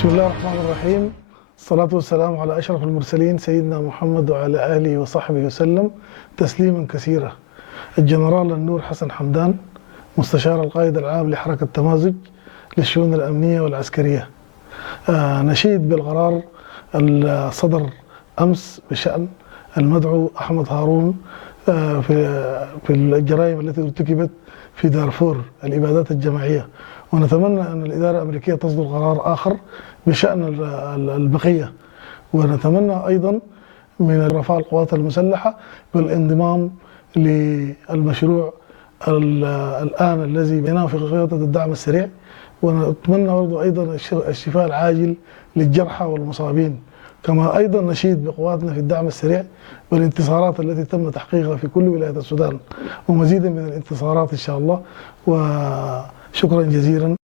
بسم الله الرحمن الرحيم. الصلاة والسلام على أشرف المرسلين سيدنا محمد وعلى آله وصحبه وسلم تسليما كثيرا. الجنرال النور حسن حمدان، مستشار القائد العام لحركة تمازج للشؤون الأمنية والعسكرية. نشيد بالقرار الصدر أمس بشأن المدعو أحمد هارون في الجرائم التي ارتكبت في دارفور، الإبادات الجماعية، ونتمنى أن الإدارة الأمريكية تصدر قرار آخر بشأن البقية، ونتمنى أيضا من رفاع القوات المسلحة بالانضمام للمشروع الآن الذي بناه في خطة الدعم السريع، ونتمنى برضو أيضا الشفاء العاجل للجرحى والمصابين. كما أيضا نشيد بقواتنا في الدعم السريع والانتصارات التي تم تحقيقها في كل ولايات السودان، ومزيدا من الانتصارات إن شاء الله. وشكرا جزيلا.